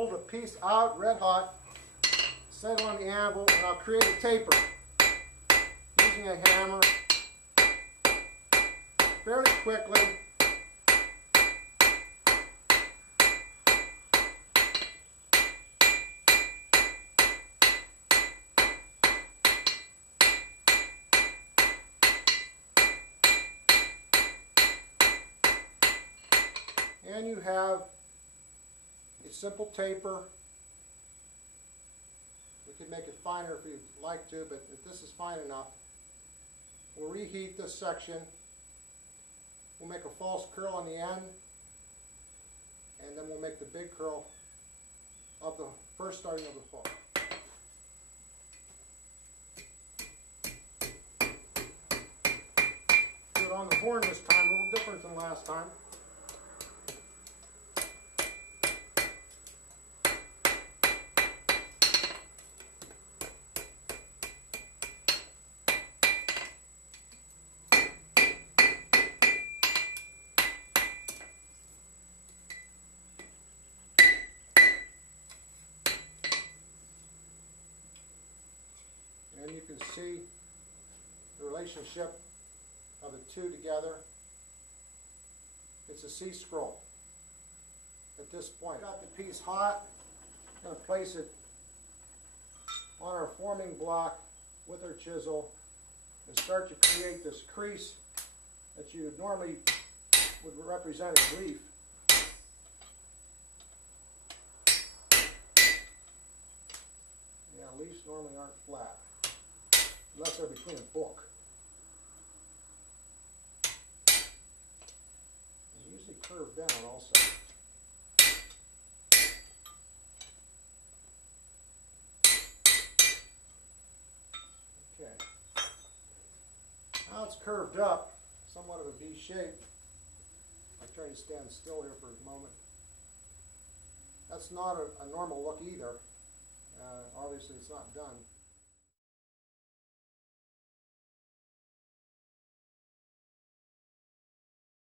pull the piece out red hot, set it on the anvil, and I'll create a taper using a hammer fairly quickly. And you have a simple taper. We could make it finer if you'd like to, but this is fine enough. We'll reheat this section. We'll make a false curl on the end, and then we'll make the big curl of the first starting of the hook. Do it on the horn this time, a little different than last time. And you can see the relationship of the two together. It's a C-scroll at this point. Got the piece hot. I'm going to place it on our forming block with our chisel and start to create this crease that you normally would represent a leaf. Yeah, leaves normally aren't flat, unless they're between a book. They usually curve down also. Okay. Now it's curved up, somewhat of a V shape. I'll try to stand still here for a moment. That's not a normal look either. Obviously it's not done.